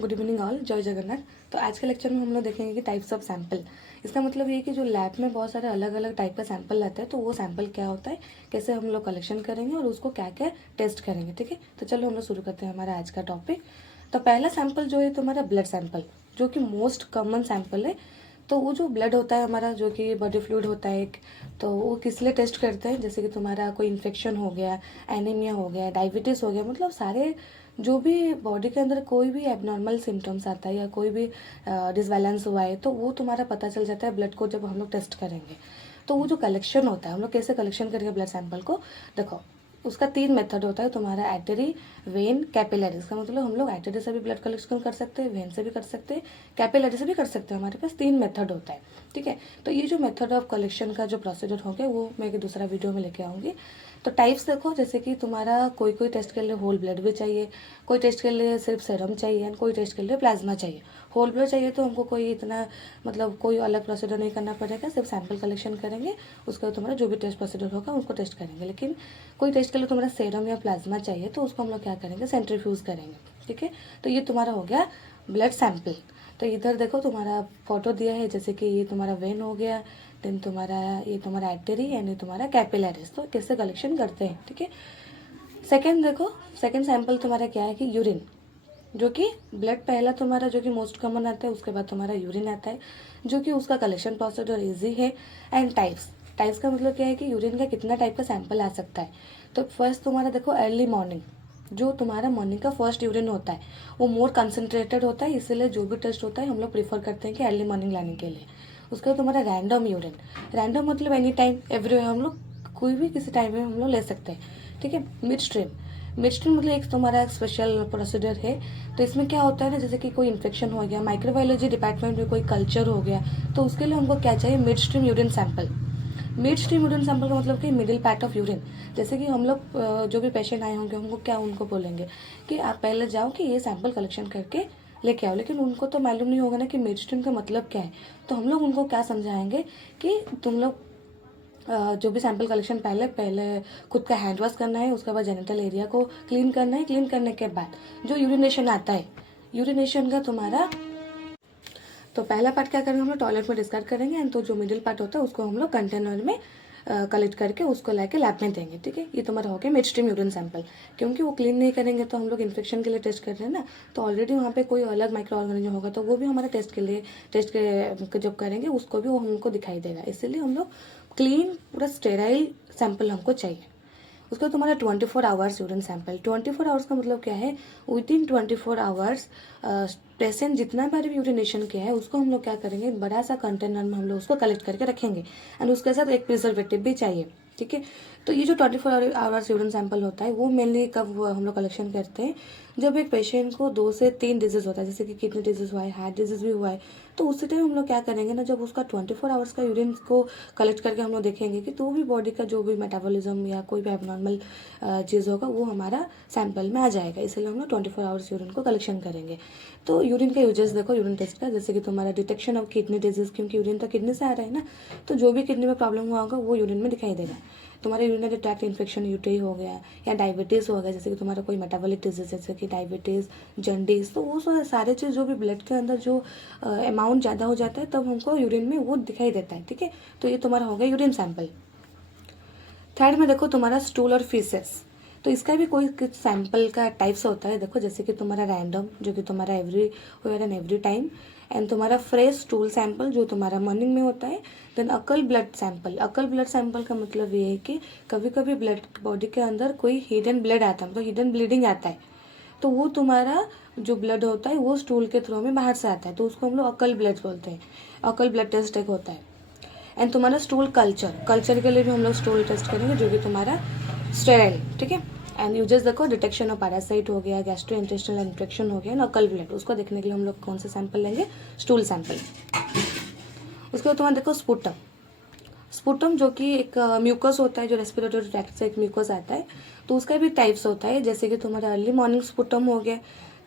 Good evening all, जय जगन्नाथ। तो आज के लेक्चर में हम लोग देखेंगे कि टाइप्स ऑफ सैंपल। इसका मतलब ये है कि जो लैब में बहुत सारे अलग अलग टाइप का सैंपल लाते हैं तो वो सैंपल क्या होता है, कैसे हम लोग कलेक्शन करेंगे और उसको क्या क्या टेस्ट करेंगे। ठीक है, तो चलो हम लोग शुरू करते हैं हमारा आज का टॉपिक। तो पहला सैंपल जो है तुम्हारा ब्लड सैंपल, जो कि मोस्ट कॉमन सैंपल है। तो वो जो ब्लड होता है हमारा, जो कि बॉडी फ्लूइड होता है एक, तो वो किस लिए टेस्ट करते हैं, जैसे कि तुम्हारा कोई इन्फेक्शन हो गया, एनीमिया हो गया, डायबिटीज़ हो गया, मतलब सारे जो भी बॉडी के अंदर कोई भी एबनॉर्मल सिम्टम्स आता है या कोई भी डिसबैलेंस हुआ है तो वो तुम्हारा पता चल जाता है ब्लड को जब हम लोग टेस्ट करेंगे। तो वो जो कलेक्शन होता है, हम लोग कैसे कलेक्शन करेंगे ब्लड सैंपल को, देखो उसका 3 मेथड होता है तुम्हारा, आर्टरी, वेन, कैपिलरीज का। मतलब हम लोग आर्टरी से भी ब्लड कलेक्शन कर सकते हैं, वेन से भी कर सकते हैं, कैपिलरी से भी कर सकते हैं। हमारे पास 3 मेथड होता है। ठीक है, तो ये जो मेथड ऑफ कलेक्शन का जो प्रोसीजर हो गया वो मैं एक दूसरा वीडियो में लेके आऊँगी। तो टाइप्स देखो, जैसे कि तुम्हारा कोई कोई टेस्ट के लिए होल ब्लड भी चाहिए, कोई टेस्ट के लिए सिर्फ सेरम चाहिए एंड कोई टेस्ट के लिए प्लाज्मा चाहिए। होल ब्लड चाहिए तो हमको कोई इतना मतलब कोई अलग प्रोसीजर नहीं करना पड़ेगा, सिर्फ सैंपल कलेक्शन करेंगे, उसके बाद तुम्हारा जो भी टेस्ट प्रोसीजर होगा उसको टेस्ट करेंगे। लेकिन कोई टेस्ट के लिए तुम्हारा सेरम या प्लाज्मा चाहिए तो उसको हम लोग क्या करेंगे, सेंट्रीफ्यूज करेंगे। ठीक है, तो ये तुम्हारा हो गया ब्लड सैंपल। तो इधर देखो तुम्हारा फोटो दिया है, जैसे कि ये तुम्हारा वेन हो गया, देन तुम्हारा ये तुम्हारा आर्टरी एंड ये तुम्हारा कैपिलरीज। तो कैसे कलेक्शन करते हैं। ठीक है, सेकेंड देखो, सेकेंड सैंपल तुम्हारा क्या है कि यूरिन, जो कि ब्लड पहला तुम्हारा जो कि मोस्ट कॉमन आता है, उसके बाद तुम्हारा यूरिन आता है, जो कि उसका कलेक्शन प्रोसीजर इजी है। एंड टाइप्स, टाइप्स का मतलब क्या है कि यूरिन का कितना टाइप का सैंपल आ सकता है। तो फर्स्ट तुम्हारा देखो अर्ली मॉर्निंग, जो तुम्हारा मॉर्निंग का फर्स्ट यूरिन होता है वो मोर कंसनट्रेटेड होता है, इसीलिए जो भी टेस्ट होता है हम लोग प्रीफर करते हैं कि अर्ली मॉर्निंग लाने के लिए। उसके बाद तुम्हारा रैंडम यूरिन, रैंडम मतलब एनी टाइम एवरी, हम लोग कोई भी किसी टाइम में हम लोग ले सकते हैं। ठीक है, मिड स्ट्रीम, मिड स्ट्रीम मतलब एक तुम्हारा स्पेशल प्रोसीजर है। तो इसमें क्या होता है ना, जैसे कि कोई इन्फेक्शन हो गया, माइक्रोबायोलॉजी डिपार्टमेंट में कोई कल्चर हो गया, तो उसके लिए हमको क्या चाहिए, mid stream urine sample. Mid stream urine sample का मतलब कि मिडिल पार्ट ऑफ यूरिन। जैसे कि हम लोग जो भी पेशेंट आए होंगे हमको क्या उनको बोलेंगे कि आप पहले जाओ कि ये सैंपल कलेक्शन करके लेके आओ, लेकिन उनको तो मालूम नहीं होगा ना कि मिड स्ट्रीम का मतलब क्या है। तो हम लोग उनको क्या समझाएंगे कि तुम लोग जो भी सैंपल कलेक्शन पहले पहले खुद का हैंड वॉश करना है, उसके बाद जेनिटल एरिया को क्लीन करना है, क्लीन करने के बाद जो यूरिनेशन आता है, यूरिनेशन का तुम्हारा तो पहला पार्ट क्या करेंगे हम लोग टॉयलेट में डिस्कार्ड करेंगे, एंड तो जो मिडिल पार्ट होता है उसको हम लोग कंटेनर में कलेक्ट करके उसको लाके लैब में देंगे। ठीक है, ये तुम्हारा हो गया मिड स्ट्रीम यूरिन सैंपल। क्योंकि वो क्लीन नहीं करेंगे तो हम लोग इन्फेक्शन के लिए टेस्ट कर रहे हैं ना, तो ऑलरेडी वहाँ पे कोई अलग माइक्रो ऑर्गेनिज्म होगा तो वो भी हमारे टेस्ट के लिए, टेस्ट के जब करेंगे उसको भी वो हमको दिखाई देगा। इसीलिए हम लोग क्लीन पूरा स्टेराइल सैंपल हमको चाहिए। उसका तुम्हारा 24 आवर्स यूरिन सैंपल, 24 आवर्स का मतलब क्या है, विद इन 24 आवर्स पेशेंट जितना बार भी यूरिनेशन किया है उसको हम लोग क्या करेंगे, बड़ा सा कंटेनर में हम लोग उसको कलेक्ट करके रखेंगे, एंड उसके साथ एक प्रिजर्वेटिव भी चाहिए। ठीक है, तो ये जो 24 आवर्स यूरिन सैंपल होता है वो मेनली कब हम लोग कलेक्शन करते हैं, जब एक पेशेंट को 2 से 3 डिजीज होता है, जैसे कि किडनी डिजीज हुआ है, हार्ट डिजीज भी हुआ है, तो उसी टाइम हम लोग क्या करेंगे ना, जब उसका 24 आवर्स का यूरिन को कलेक्ट करके हम लोग देखेंगे कि तो भी बॉडी का जो भी मेटाबॉलिज्म या कोई भी एबनॉर्मल चीज़ होगा वो हमारा सैंपल में आ जाएगा। इसलिए हम लोग 24 आवर्स यूरिन को कलेक्शन करेंगे। तो यूरिन का यूजेस देखो यूरिन टेस्ट का, जैसे कि तुम्हारा डिटेक्शन ऑफ किडनी डिजीज, क्योंकि यूरिन तो किडनी से आ रहा है ना, तो जो भी किडनी में प्रॉब्लम हुआ होगा वो यूरिन में दिखाई देगा। तुम्हारे यूरिनरी ट्रैक्ट इन्फेक्शन यूटी हो गया या डायबिटीज़ हो गया, जैसे कि तुम्हारा कोई मेटाबॉलिक डिजीज जैसे कि डायबिटीज़, जॉन्डिस, तो वो सारे चीज़ जो भी ब्लड के अंदर जो अमाउंट ज़्यादा हो जाता है तब हमको यूरिन में वो दिखाई देता है। ठीक है, तो ये तुम्हारा हो गया यूरिन सैंपल। थर्ड में देखो तुम्हारा स्टूल और फीसेस, तो इसका भी कोई सैंपल का टाइप्स होता है। देखो जैसे कि तुम्हारा रैंडम, जो कि तुम्हारा everywhere and every time, and तुम्हारा फ्रेश स्टूल सैंपल जो तुम्हारा मॉर्निंग में होता है। देन अकल ब्लड सैंपल, अकल ब्लड सैंपल का मतलब ये है कि कभी कभी ब्लड बॉडी के अंदर कोई हिडन ब्लड आता है, मतलब हिडन ब्लीडिंग आता है, तो वो तुम्हारा जो ब्लड होता है वो स्टूल के थ्रू में बाहर से आता है, तो उसको हम लोग अकल ब्लड बोलते हैं। अकल ब्लड टेस्ट एक होता है। एंड तुम्हारा स्टूल कल्चर, कल्चर के लिए भी हम लोग स्टूल टेस्ट करेंगे जो कि तुम्हारा स्टेराइल। ठीक है, एंड यूजेस देखो डिटेक्शन ऑफ पैरासाइट हो गया, गैस्ट्रो इंटेस्टिनल इन्फेक्शन हो गया, नकल ब्लड, उसको देखने के लिए हम लोग कौन सा सैंपल लेंगे, स्टूल सैंपल। उसके बाद तुम्हारा देखो स्पुटम, स्पुटम जो कि एक म्यूकस होता है, जो रेस्पिरेटरी ट्रैक्ट से एक म्यूकस आता है, तो उसका भी टाइप्स होता है। जैसे कि तुम्हारा अर्ली मॉर्निंग स्पुटम हो गया,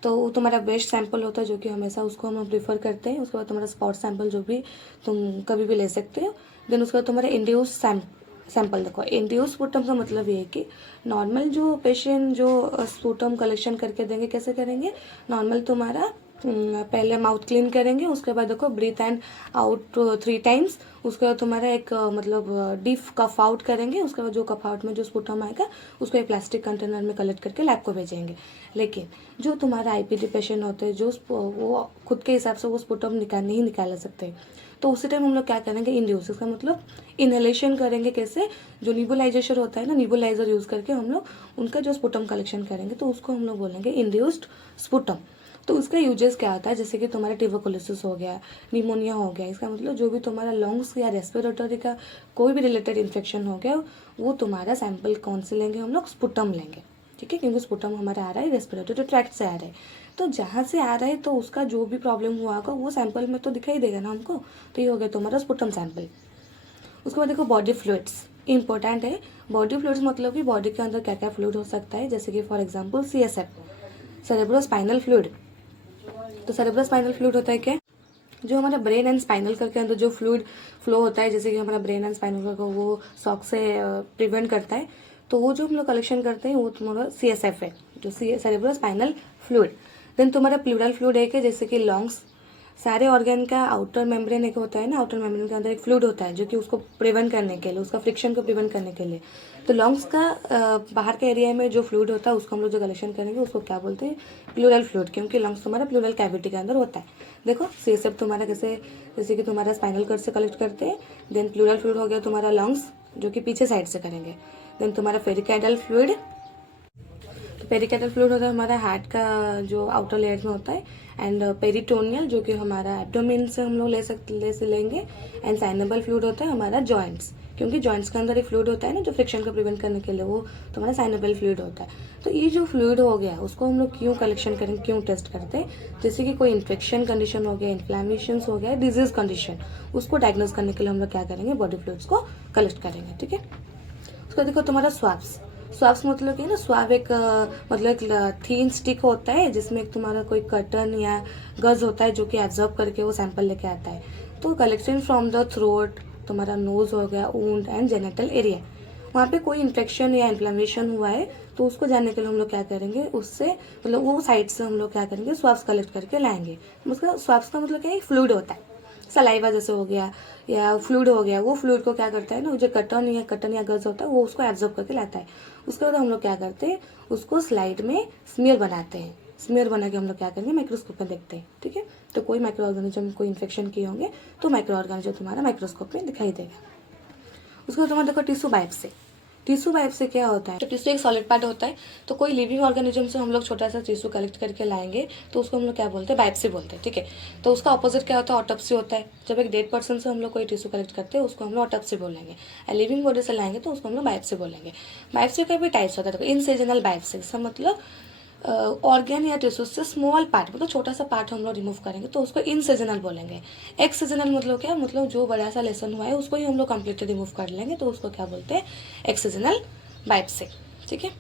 तो वो तुम्हारा बेस्ट सैंपल होता है जो कि हमेशा उसको हम प्रीफर करते हैं। उसके बाद तुम्हारा स्पॉट सैंपल जो भी तुम कभी भी ले सकते हो। देन उसके बाद तुम्हारा इंड्यूस सैंपल, देखो इंड्यूस स्पुटम का मतलब ये है कि नॉर्मल जो पेशेंट जो स्पुटम कलेक्शन करके देंगे कैसे करेंगे, नॉर्मल तुम्हारा पहले माउथ क्लीन करेंगे, उसके बाद देखो ब्रीथ एंड आउट 3 टाइम्स। उसके बाद तुम्हारा एक मतलब डीप कफ आउट करेंगे। उसके बाद जो कफ आउट में जो स्पुटम आएगा उसको एक प्लास्टिक कंटेनर में कलेक्ट करके लैब को भेजेंगे। लेकिन जो तुम्हारा आईपीडी पेशेंट होते हैं जो वो खुद के हिसाब से वो स्पुटम नहीं निकाल सकते, तो उसी टाइम हम लोग क्या करेंगे, इंड्यूस, इसका मतलब इनहेलेशन करेंगे। कैसे, जो नीबुलाइजेशन होता है ना, नीबुलाइजर यूज़ करके हम लोग उनका जो स्पुटम कलेक्शन करेंगे, तो उसको हम लोग बोलेंगे इंड्यूस्ड स्पुटम। तो उसका यूजेस क्या होता है, जैसे कि तुम्हारा ट्यूबरकुलोसिस हो गया, निमोनिया हो गया, इसका मतलब जो भी तुम्हारा लंग्स या रेस्पिरेटरी का कोई भी रिलेटेड इन्फेक्शन हो गया, वो तुम्हारा सैंपल कौन से लेंगे हम लोग, स्पुटम लेंगे। ठीक है, क्योंकि स्पुटम हमारा आ रहा है रेस्पिरेटरी ट्रैक्ट से आ रहा है, तो जहाँ से आ रहा है तो उसका जो भी प्रॉब्लम हुआ होगा वो सैंपल में तो दिखाई देगा ना हमको। तो ये हो गया तुम्हारा स्पुटम सैंपल। उसके बाद देखो बॉडी फ्लूइड्स इंपॉर्टेंट है। बॉडी फ्लूइड्स मतलब कि बॉडी के अंदर क्या क्या फ्लूइड हो सकता है, जैसे कि for example CSF, cerebrospinal fluid. तो सेरेब्रोस्पाइनल फ्लूइड होता है क्या, जो हमारा ब्रेन एंड स्पाइनल कर के अंदर जो फ्लूइड फ्लो होता है, जैसे कि हमारा ब्रेन एंड स्पाइनल को वो शॉक से प्रिवेंट करता है, तो वो जो हम लोग कलेक्शन करते हैं वो तुम्हारा CSF है, जो सेरेब्रोस्पाइनल फ्लूइड। देन तुम्हारा प्लूरल फ्लूइड एक है, जैसे कि लंग्स, सारे ऑर्गन का आउटर मेम्ब्रेन एक होता है ना, आउटर मेम्ब्रेन के अंदर एक फ्लूइड होता है जो कि उसको प्रिवेंट करने के लिए, उसका फ्रिक्शन को प्रिवेंट करने के लिए। तो लंग्स का बाहर के एरिया में जो फ्लूइड होता है उसको हम लोग जो कलेक्शन करेंगे उसको क्या बोलते हैं, प्लूरल फ्लूइड, क्योंकि लंग्स तुम्हारा प्लूरल कैविटी के अंदर होता है। देखो CSF तुम्हारा कैसे, जैसे कि तुम्हारा स्पाइनल कॉर्ड से कलेक्ट करते हैं। देन प्लूरल फ्लूइड हो गया तुम्हारा लंग्स, जो कि पीछे साइड से करेंगे। देन तुम्हारा पेरिकार्डियल फ्लूइड, पेरिकार्डियल फ्लूइड होता है हमारा हार्ट का जो आउटर लेयर में होता है। एंड पेरिटोनियल, जो कि हमारा एब्डोमेन से हम लोग लेंगे। एंड साइनेबल फ्लूइड होता है हमारा जॉइंट्स, क्योंकि जॉइंट्स के अंदर एक फ्लूइड होता है ना जो फ्रिक्शन को प्रिवेंट करने के लिए, वो तुम्हारा साइनेबल फ्लूइड होता है। तो ये जो फ्लूइड हो गया उसको हम लोग क्यों कलेक्शन करेंगे, क्यों टेस्ट करते हैं, जैसे कि कोई इन्फेक्शन कंडीशन हो गया, इन्फ्लेमेशन हो गया, डिजीज कंडीशन, उसको डायग्नोज करने के लिए हम लोग क्या करेंगे, बॉडी फ्लूइड्स को कलेक्ट करेंगे। ठीक है, उसका देखो तुम्हारा स्वाब्स, स्वाब्स मतलब कि ना, स्वाब एक मतलब एक थीन स्टिक होता है जिसमें एक तुम्हारा कोई कर्टन या गज होता है जो कि एब्जॉर्ब करके वो सैंपल लेके आता है। तो कलेक्शन फ्रॉम द थ्रोट, तुम्हारा नोज हो गया, ऊंड एंड जेनिटल एरिया, वहाँ पे कोई इन्फेक्शन या इन्फ्लेमेशन हुआ है तो उसको जानने के लिए हम लोग क्या करेंगे, उससे मतलब वो साइड से हम लोग क्या करेंगे, स्वाब्स कलेक्ट करके लाएंगे। उसका स्वाब्स का मतलब क्या है, फ्लूइड होता है, सलाइवा जैसे हो गया या फ्लूइड हो गया, वो फ्लूइड को क्या करता है ना, जो कटन या गज होता है वो उसको एब्जॉर्ब करके लाता है। उसके बाद हम लोग क्या करते हैं, उसको स्लाइड में स्मीयर बनाते हैं। स्मीयर बना के हम लोग क्या करेंगे, माइक्रोस्कोप में देखते हैं। ठीक है, तो कोई माइक्रो ऑर्गेनिज्म कोई इन्फेक्शन किए होंगे तो माइक्रो ऑर्गेनिज्म तुम्हारा माइक्रोस्कोप में दिखाई देगा। उसके बाद तुम्हारा देखो टिश्यू बायोप्सी। टिश्यू बायोप्सी क्या होता है, तो टिश्यू एक सॉलिड पार्ट होता है, तो कोई लिविंग ऑर्गेनिज्म से हम लोग छोटा सा टिश्यू कलेक्ट करके लाएंगे तो उसको हम लोग क्या बोलते हैं, बायोप्सी बोलते हैं। ठीक है, तो उसका ऑपोजिट क्या होता है, ऑटोप्सी होता है। जब एक डेड पर्सन से हम लोग कोई टिश्यू कलेक्ट करते हैं उसको हम लोग ऑटोप्सी बोलेंगे, और लिविंग बॉडी से लाएंगे तो उसको हम लोग बायोप्सी बोलेंगे। बायोप्सी का भी टाइप्स होता है, इनसिजनल बायोप्सी, इसका मतलब ऑर्गेन या टिश्यू से स्मॉल पार्ट, मतलब छोटा सा पार्ट हम लोग रिमूव करेंगे तो उसको इनसिजनल बोलेंगे। एक्सिजनल मतलब क्या, मतलब जो बड़ा सा लेसन हुआ है उसको ही हम लोग कंप्लीटली रिमूव कर लेंगे तो उसको क्या बोलते हैं, एक्सिजनल बायोप्सी। ठीक है,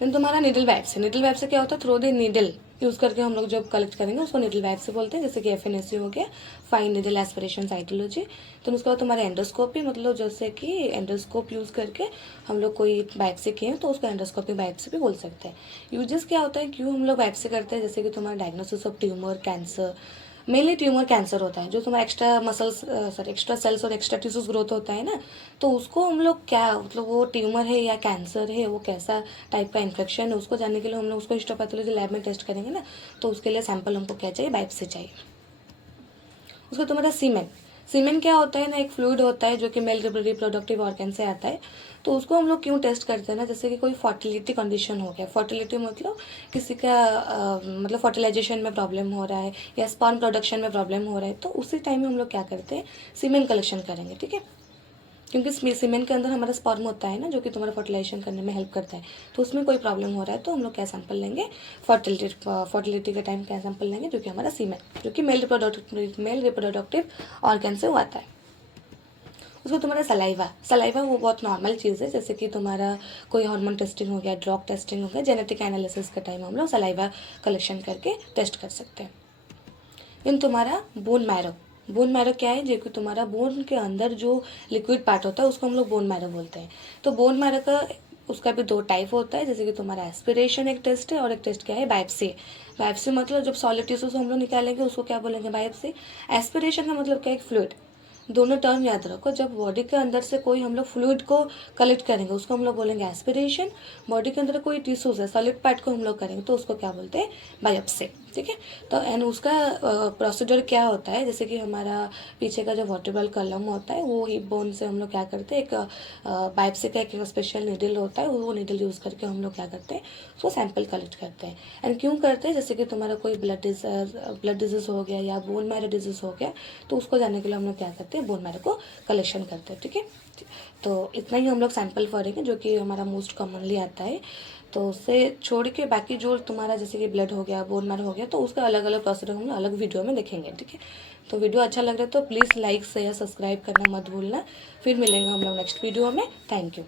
देन तुम्हारा निडल बायोप्सी। निडल बायोप्सी क्या होता है, थ्रू द निडल यूज करके हम लोग जब कलेक्ट करेंगे उसको निडल बायोप्सी बोलते हैं, जैसे कि FNAC हो गया, फाइन निडल एस्पिरेशन साइटोलॉजी। तो उसके बाद तुम्हारा एंडोस्कोपी, मतलब जैसे कि एंडोस्कोप यूज करके हम लोग कोई बायोप्सी किए तो उसको एंडोस्कोपिक बायोप्सी भी बोल सकते हैं। यूजेस क्या होता है, क्यों हम लोग बायोप्सी करते हैं, जैसे कि तुम्हारा diagnosis of tumour, cancer, mainly tumour cancer होता है, जो तुम्हारा एक्स्ट्रा मसल्स एक्स्ट्रा सेल्स और एक्स्ट्रा टिश्यूज ग्रोथ होता है ना, तो उसको हम लोग क्या, मतलब वो ट्यूमर है या कैंसर है, वो कैसा टाइप का इन्फेक्शन है, उसको जानने के लिए हम लोग उसको हिस्टोपैथोलॉजी लैब में टेस्ट करेंगे ना, तो उसके लिए सैंपल हमको क्या चाहिए, बायोप्सी चाहिए। उसको तुम्हारा सीमेन, सीमेन क्या होता है ना, एक फ्लूइड होता है जो कि मेल रिप्रोडक्टिव ऑर्गन से आता है। तो उसको हम लोग क्यों टेस्ट करते हैं ना, जैसे कि कोई फर्टिलिटी कंडीशन हो गया, फर्टिलिटी मतलब किसी का मतलब फर्टिलाइजेशन में प्रॉब्लम हो रहा है या स्पर्म प्रोडक्शन में प्रॉब्लम हो रहा है, तो उसी टाइम में हम लोग क्या करते हैं, सीमेन कलेक्शन करेंगे। ठीक है, क्योंकि सीमेन के अंदर हमारा स्पर्म होता है ना जो कि तुम्हारा फर्टिलाइजेशन करने में हेल्प करता है, तो उसमें कोई प्रॉब्लम हो रहा है तो हम लोग क्या सैंपल लेंगे, फर्टिलिटी के टाइम क्या सैंपल लेंगे, जो कि हमारा सीमेन, जो कि मेल रिप्रोडक्टिव ऑर्गन से आता है। उसको तुम्हारा सलाइवा, सलाइवा वो बहुत नॉर्मल चीज़ है, जैसे कि तुम्हारा कोई हार्मोन टेस्टिंग हो गया, ड्रग टेस्टिंग हो गया, जेनेटिक एनालिसिस के टाइम हम लोग सलाइवा कलेक्शन करके टेस्ट कर सकते हैं। इन तुम्हारा बोन मैरो, बोन मैरो क्या है, जो कि तुम्हारा बोन के अंदर जो लिक्विड पार्ट होता है उसको हम लोग बोन मैरो बोलते हैं। तो बोन मैरो का उसका भी 2 टाइप होता है, जैसे कि तुम्हारा एस्पिरेशन एक टेस्ट है और एक टेस्ट क्या है, बायोप्सी। बायोप्सी मतलब जब सॉलिड टिश्यू से हम लोग निकालेंगे उसको क्या बोलेंगे, बायोप्सी। एस्पिरेशन का मतलब क्या है, एक फ्लूइड। दोनों टर्म याद रखो, जब बॉडी के अंदर से कोई हम लोग फ्लूइड को कलेक्ट करेंगे उसको हम लोग बोलेंगे एस्पिरेशन। बॉडी के अंदर कोई टिश्यूज है, सॉलिड पार्ट को हम लोग करेंगे तो उसको क्या बोलते हैं, बायोप्सी। ठीक है। तो एंड उसका प्रोसीजर क्या होता है, जैसे कि हमारा पीछे का जो वर्टेब्रल कॉलम होता है वो हिप बोन से हम लोग क्या करते हैं, एक बायोप्सी का एक स्पेशल नीडल होता है, वो नीडल यूज़ करके हम लोग क्या करते हैं, उसको सैंपल कलेक्ट करते हैं। एंड क्यों करते हैं, जैसे कि तुम्हारा कोई ब्लड डिजीज हो गया या बोन मैरो डिजीज हो गया तो उसको जानने के लिए हम लोग क्या करते हैं, बोन मैरो को कलेक्शन करते हैं। ठीक है। तो इतना ही हम लोग सैंपल पढ़ेंगे जो कि हमारा मोस्ट कॉमनली आता है। तो उससे छोड़ के बाकी जो तुम्हारा जैसे कि ब्लड हो गया, बोन मैरो हो गया, तो उसका अलग अलग प्रोसीजर हम लोग अलग वीडियो में देखेंगे। ठीक है। तो वीडियो अच्छा लग रहा है तो प्लीज़ लाइक शेयर सब्सक्राइब करना मत भूलना। फिर मिलेंगे हम लोग नेक्स्ट वीडियो में। Thank you.